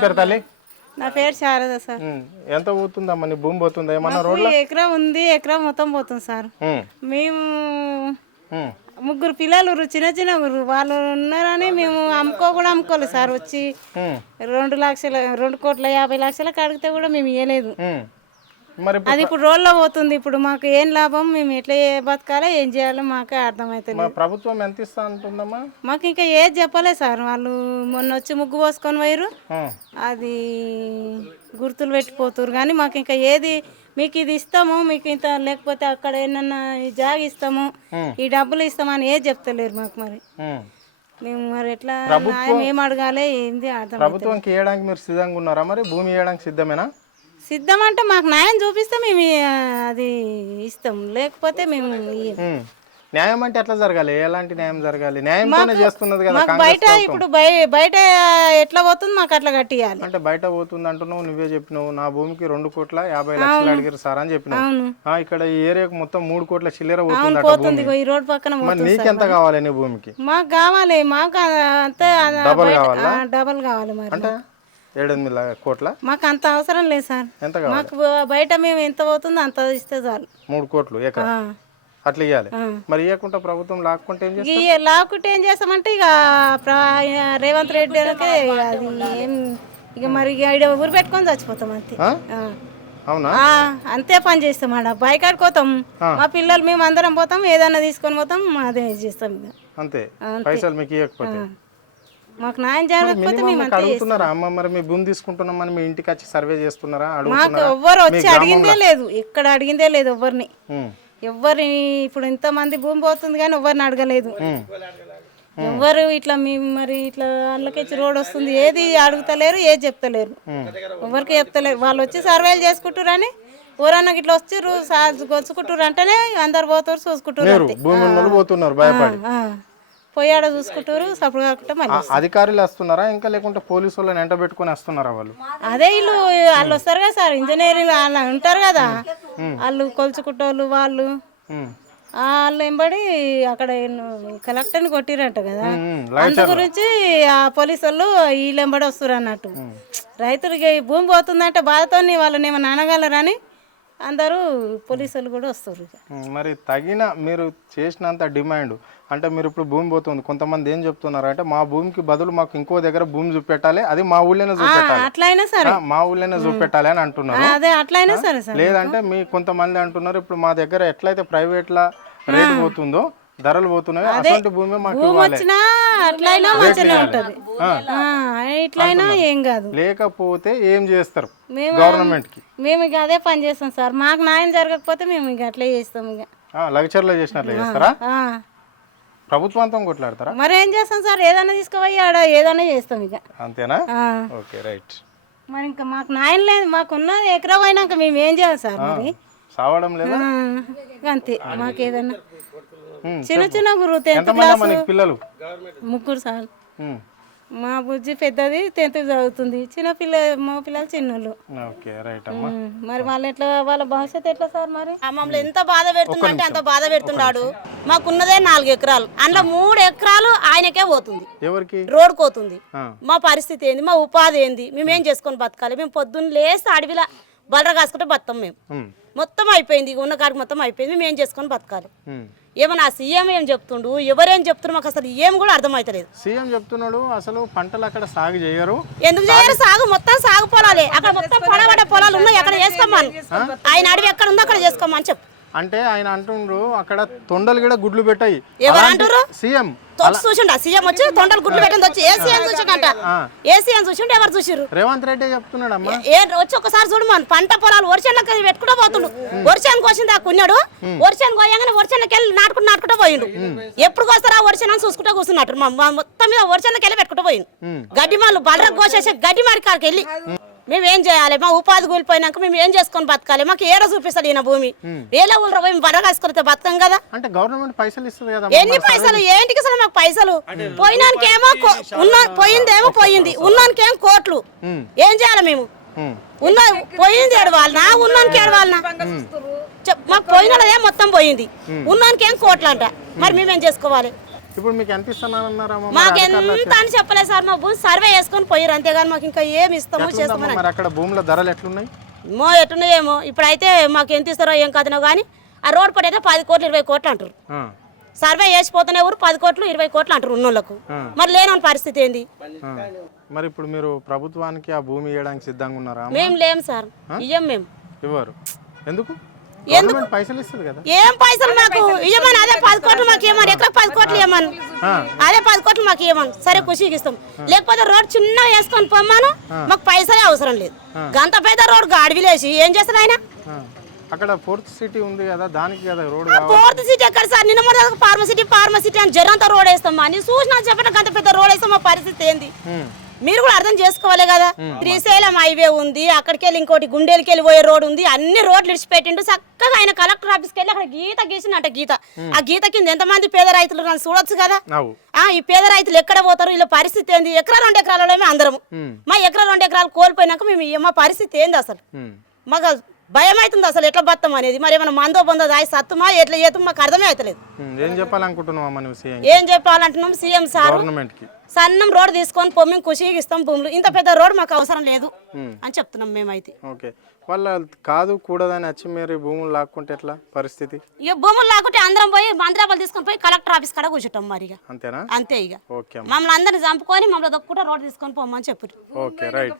పేరు తల్లి? నా పేరు శారద సార్. ఎంత పోతుందమ్మా నీ భూమి? పోతుందా ఏమన్నా రోడ్ల? ఎకరం ఉంది, ఎకరం మొత్తం పోతుంది సార్. మేము ముగ్గురు పిల్లలు చిన్న చిన్న వాళ్ళు ఉన్నారని మేము కూడా అమ్ముకోలేదు సార్. వచ్చి 2,50,00,000 అడిగితే కూడా మేము ఇవ్వలేదు. మరి అది ఇప్పుడు రోడ్లో పోతుంది. ఇప్పుడు మాకు ఏం లాభం, మేము ఎట్లా బతకాలో ఏం చేయాలో మాకే అర్థమవుతుంది. ప్రభుత్వం ఎంత ఇస్తా అంటుందమ్మా? మాకు ఇంకా ఏది చెప్పలేదు సార్. వాళ్ళు మొన్న వచ్చి ముగ్గు పోసుకొని పోయారు, అది గుర్తులు పెట్టిపోతురు. కానీ మాకు ఇంకా ఏది మీకు ఇది ఇస్తాము, మీకు ఇంత లేకపోతే అక్కడ ఏమన్నా జాగ ఇస్తాము, ఈ డబ్బులు ఇస్తామని ఏది చెప్తలేరు మాకు. మరి మేము మరి ఎట్లా ఏం అడగాలి ఏంది అర్థం. ప్రభుత్వంకి ఇవ్వడానికి మీరు సిద్ధంగా ఉన్నారా? మరి భూమి ఇవ్వడానికి సిద్ధమేనా? సిద్ధం అంటే మాకు న్యాయం చూపిస్తే మేము అది ఇస్తాం, లేకపోతే మేము న్యాయం అంటే ఎట్లా జరగాలి? ఎలాంటి న్యాయం జరగాలి? న్యాయంతోనే చేస్తున్నది కదా. బయట ఇప్పుడు బయట ఎట్లా పోతుంది మాకు అట్లా కట్టియాలి. అంటే బయట పోతుంది అంటున్నావు, నువ్వే చెప్పినావు. నా భూమికి 2,50,00,000 అడిగారు సార్ అని చెప్పినావు. ఇక్కడ ఈ ఏరియాకు మొత్తం 3 కోట్ల చిల్లర పోతుంది. ఈ రోడ్ పక్కన నీకెంత కావాలి నీ భూమికి? మాకు కావాలి, మాకు అంతే డబల్ కావాలా? డబల్ కావాలి. మరి అంటే 7-8 కోట్ల? మాకు అంత అవసరం లేదు సార్. ఎంత కావాలి? మాకు బయట మేము ఎంత పోతుందో అంత ఇస్తే చాలు. 3 కోట్లు ఎకరా అట్లా ఇవ్వాలి. మరి ఇవ్వకుండా ప్రభుత్వం లాక్కుంటే ఏం చేస్తాం? లాక్కుంటే ఏం చేస్తామంటే ఇక రేవంత్ రెడ్డి అది ఏం ఇక మరి ఊరు పెట్టుకొని చచ్చిపోతాం అంతే. అవునా? అంతే పని చేస్తాం. ఆడ బైకాడికి పోతాం, మా పిల్లలు మేము అందరం పోతాం, ఏదన్నా తీసుకొని పోతాం, అదే చేస్తాం. ఇక అంతే. పైసలు మీకు ఇవ్వకపోతే మాకు న్యాయం జరగకపోతే మేము అడుగుతున్నారా? అమ్మ మరి మీ భూమి తీసుకుంటున్నామని మీ ఇంటికి వచ్చి సర్వే చేస్తున్నారా? మాకు ఎవ్వరు వచ్చి అడిగిందే లేదు, ఇక్కడ అడిగిందే లేదు ఎవరిని. ఎవరిని ఇప్పుడు ఇంతమంది భూమి పోతుంది కానీ ఎవరిని అడగలేదు. ఎవరు ఇట్లా మేము మరి ఇట్లా వాళ్ళకి రోడ్ వస్తుంది ఏది అడుగుతలేరు, ఏది చెప్తలేరు, ఎవరికి చెప్తలేరు. వాళ్ళు వచ్చి సర్వేలు చేసుకుంటారు అని ఎవరన్నా ఇట్లా వచ్చారు గొచ్చుకుంటారు అంటేనే అందరు పోతారు, చూసుకుంటారు, పోయాడ చూసుకుంటారు. సప్పుడు కాకుండా అధికారులు వస్తున్నారా ఇంకా, లేకుంటే పోలీసు వాళ్ళని ఎంట పెట్టుకుని వస్తున్నారా వాళ్ళు? అదే వాళ్ళు వస్తారు కదా సార్, ఇంజనీరింగ్ వాళ్ళు ఉంటారు కదా, వాళ్ళు కొలుచుకుంటోళ్ళు వాళ్ళు వెంబడి అక్కడ కలెక్టర్ని కొట్టిరంట కదా. అందు గురించి ఆ పోలీసు వాళ్ళు వీళ్ళు వెంబడి వస్తారు అన్నట్టు. రైతులకి భూమి పోతుందంటే బాధతో వాళ్ళని ఏమన్నా అనగలరని అందరూ పోలీసులు కూడా వస్తారు. మరి తగిన మీరు చేసినంత డిమాండ్ అంటే మీరు ఇప్పుడు భూమి పోతుంది, కొంతమంది ఏం చెప్తున్నారు అంటే మా భూమికి బదులు మాకు ఇంకో దగ్గర భూమి చూపెట్టాలి, అది మా ఊళ్ళోనే చూపెట్టాలి, అట్లయినా సరే మా ఊళ్ళోనే చూపెట్టాలి అని అంటున్నారు. అదే అట్లయినా సరే. లేదంటే మీ కొంతమంది అంటున్నారు ఇప్పుడు మా దగ్గర ఎట్లయితే ప్రైవేట్ లా రేటు పోతుందో, ధరలు పోతున్నాయి, అటువంటి భూమి మాకు అట్లయినా మంచిగా ఉంటది, ఇట్లయినా ఏం కాదు. లేకపోతే ఏం చేస్తారు గవర్నమెంట్ కి? మేము ఇక అదే పని చేస్తాం సార్. మాకు న్యాయం జరగకపోతే మేము ఇక అట్లే చేస్తాం. ఇక లగ్చర్లో చేసినట్లే చేస్తారా? ప్రభుత్వంతో కొట్లాడతారా? మరి ఏం చేస్తాం సార్, ఏదైనా తీసుకుపోయి ఆడ ఏదైనా చేస్తాం. ఇక అంతేనా? Okay right. మరి ఇంకా మాకు న్యాయం లేదు. మాకున్న ఎకరం అయినాక మేము ఏం చేయాలి సార్? మరి సావడం లేదా? అంతే. మాకు ఏదన్నా చిన్న చిన్న గురువు 10th క్లాస్ పిల్లలు 3 సార్. మా బుజ్జి పెద్దది 10th చదువుతుంది, మా పిల్లలు చిన్నోళ్ళు. మరి వాళ్ళు ఎట్లా, వాళ్ళ భవిష్యత్తు ఎట్లా సార్? మరి మమ్మల్ని ఎంత బాధ పెడుతుందంటే అంత బాధ పెడుతున్నాడు. మాకున్నదే 4 ఎకరాలు, అందులో 3 ఎకరాలు ఆయనకే పోతుంది, రోడ్డు పోతుంది. మా పరిస్థితి ఏంది, మా ఉపాధి ఏంది, మేమేం చేసుకొని బతకాలి? మేము పొద్దున్న లేస్తే అడవిలా బలర కాసుకుంటే బతాం. మేము మొత్తం అయిపోయింది, ఉన్న కాడికి మొత్తం అయిపోయింది, మేము ఏం చేసుకొని బతకాలి? ఏమన్నా సీఎం ఏం చెప్తుండు, ఎవరేం చెప్తున్నారు మాకు అసలు ఏం కూడా అర్థమైతలేదు. సీఎం చెప్తున్నాడు అసలు పంటలు అక్కడ సాగు చేయరు. ఎందుకు చేయరు? సాగు మొత్తం సాగు పొలాలే, అక్కడ మొత్తం పడబడ్డ పొలాలు ఉన్నాయి, అక్కడ చేసుకోమని. ఆయన అడవి ఎక్కడ ఉందో అక్కడ చేసుకోమని చెప్పు. అంటే ఆయన అంటుండ్రు అక్కడ తొండలు కూడా గుడ్లు పెట్టాయి. ఎవరు అంటారు? సీఎం చూసిండ, సీఎం వచ్చి తొండలు గుడ్లు పెట్టింది వచ్చి ఏసీఎం చూసిండ. ఏసీఎం చూసిండు, ఎవరు చూసిరు? రేవంత్ రెడ్డి చెప్తున్నాడు. అమ్మా వచ్చి ఒకసారి చూడు, మన పంట పొలాలు వర్షాలకు పెట్టుకుంటూ పోతుండు. వర్షానికి వచ్చింది ఆ కున్నాడు, వర్షానికి పోయాగానే వర్షానికి వెళ్ళి నాటుకుంటూ పోయిండు. ఎప్పుడు వస్తారా వర్షాన్ని చూసుకుంటూ కూర్చున్నట్టు. మొత్తం మీద వర్షానికి వెళ్ళి పెట్టుకుంటూ పోయిండు. గడ్డి మాలు బలర కోసేసి గడ్డి మాడి కాడికి వెళ్ళి మేము ఏం చేయాలి? మా ఉపాధి కూలిపోయినాక మేము ఏం చేసుకొని బతకాలి? మాకు ఏడ చూపిస్తాడు ఈయన భూమి? వేల ఊళ్ళో పోయి బరగాసుకుంటే బతకం కదా. అంటే గవర్నమెంట్ పైసలు ఇస్తుంది కదా. ఎన్ని పైసలు? ఏంటికి అసలు మాకు పైసలు? పోయినానికేమో పోయిందేమో పోయింది, ఉన్నానికేమో కోట్లు. ఏం చేయాలి మేము? ఉన్న పోయింది ఏడవాలనా, ఉన్నానికి ఏడవాలనా? మాకు పోయినదే మొత్తం పోయింది, ఉన్నానికేం కోట్లు అంట. మరి మేమేం చేసుకోవాలి? ఇప్పుడు మీకు ఎంత ఇస్తున్నానన్నారమ్మా మాకు ఎంత అని చెప్పలేదు సార్, మా భూమి సర్వే చేసుకొని పోయారు అంతేగాని మాకు ఇంకా ఏమి ఇస్తాము చేస్తామని. మరి అక్కడ భూముల ధరలు ఎట్లున్నాయి? ఎట్టున్నాయేమో ఇప్పుడైతే మాకు ఎంత ఇస్తారో ఏం కథనో కానీ ఆ రోడ్ పడి అయితే 10 కోట్లు 20 కోట్లు అంటారు. సర్వే చేసిపోతున్న ఊరు 10 కోట్లు 20 కోట్లు అంటారు ఉన్నోళ్ళకు. మరి లేని పరిస్థితి ఏంది? మరి ఇప్పుడు మీరు ప్రభుత్వానికి ఆ భూమి ఇవ్వడానికి సిద్ధంగా ఉన్నారా? మేము లేము సార్, ఇయ్యం మేము. ఇవ్వరు ఎందుకు? పైసలు ఇస్తుంది కదా. ఏం పైసలు మాకు ఇవ్వమని, అదే 10 కోట్లు మాకు ఇవ్వమని, ఎక్కడ 10 కోట్లు ఇవ్వమని, అదే 10 కోట్లు మాకు ఇవ్వమని. సరే ఖుషికి ఇస్తాం, లేకపోతే రోడ్ చిన్నగా వేసుకొని పొమ్మను, మాకు పైసలే అవసరం లేదు. గంత పెద్ద రోడ్ గాడివిలేసి ఏం చేస్తారు ఆయన? అక్కడ ఫోర్త్ సిటీ ఉంది కదా, దానికి కదా రోడ్. ఫోర్త్ సిటీ ఎక్కడ సార్? నిన్న మొదలు ఫార్మసిటీ అని జరంతా రోడ్ వేస్తాం. నీ చూసినా చెప్పిన గంత పెద్ద రోడ్ వేస్తాం, మా పరిస్థితి ఏంది మీరు కూడా అర్థం చేసుకోవాలి కదా. శ్రీశైలం హైవే ఉంది, అక్కడికి వెళ్ళి ఇంకోటి గుండెలకి వెళ్ళి పోయే రోడ్ ఉంది, అన్ని రోడ్లు ఇడిచిపెట్టిండు. చక్కగా ఆయన కలెక్టర్ ఆఫీస్కి వెళ్ళి అక్కడ గీత గీసినట్ట గీత, ఆ గీత కింద ఎంతమంది పేద రైతులు నన్ను చూడొచ్చు కదా. ఈ పేద రైతులు ఎక్కడ పోతారు? వీళ్ళ పరిస్థితి ఏంది? ఎకరా 2 ఎకరాలలో అందరము మా ఎకరా 2 ఎకరాలు కోల్పోయినాక మేము మా పరిస్థితి ఏంది అసలు? మాకు భయం అవుతుంది అసలు ఎట్లా బతాం అనేది. మరి ఏమైనా మందో బందో దాయి సత్తుమా ఎట్లా చేస్తాం మాకు అర్థమే అవుతలేదు. ఏం చెప్పాలనుకుంటున్నాం? ఏం చెప్పాలంటున్నాం? సీఎం సార్ సన్నం రోడ్ తీసుకొని పొమ్మి ఖుషిగా ఇస్తాం భూములు, ఇంత పెద్ద రోడ్ మాకు అవసరం లేదు అని చెప్తున్నాం మేమైతే. ఓకే, వాళ్ళ కాదు కూడదని వచ్చి మీరు భూములు లాక్కుంటే ఎట్లా పరిస్థితి? ఇక భూములు లాక్కుంటే అందరం పోయి మంత్రాబాద్ తీసుకొని పోయి కలెక్టర్ ఆఫీస్ కాడ కూర్చుంటాం మరి. ఇక అంతేనా? అంతే. ఇక ఓకే, మమ్మల్ని అందరిని చంపుకొని మమ్మల్ని దొక్కుకుంటే రోడ్ తీసుకొని పోమని చెప్పారు. Okay, right.